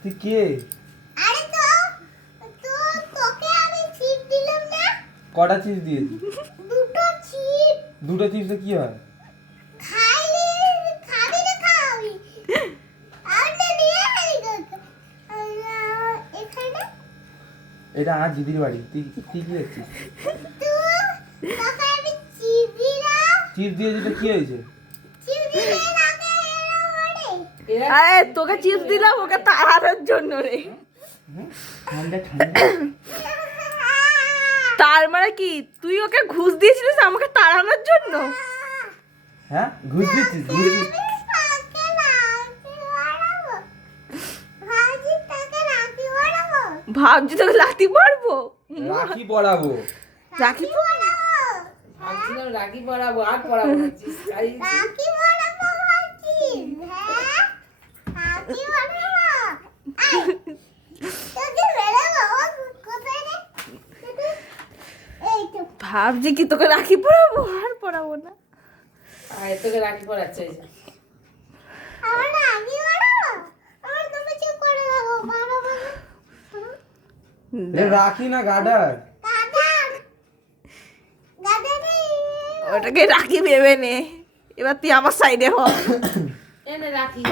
তুই কে? কটা চিপস দিয়েছি? দুটো চিপসে কি হয়? এটা আমার দিদির বাড়ি। তুই কি করছিস? চিপস দিয়েছি তো কি হয়েছে? তোকে চিপস দিলাম ওকে তাড়ানোর জন্য রে। ঠান্ডা ঠান্ডা। তার মানে কি তুই ওকে ঘুষ দিয়েছিলিস আমাকে তাড়ানোর জন্য? হ্যাঁ ঘুষ দিচ্ছিস? ঘুষ দিচ্ছিস? ভাবছি তোকে লাথি মারবো। রাখি পড়াবো। রাখি ভাবছিলাম রাখি পরাবো আর পরাবো না, চিজ খাই ভাবছি কি তোকে রাখি পরাবো আর পরাবো না। আর তোকে রাখি পরাচ্ছে ওই যে। রাখি না গাডার। ওটাকে রাখি ভেবে নে। এবার তুই আমার সাইডে হ। এনে রাখি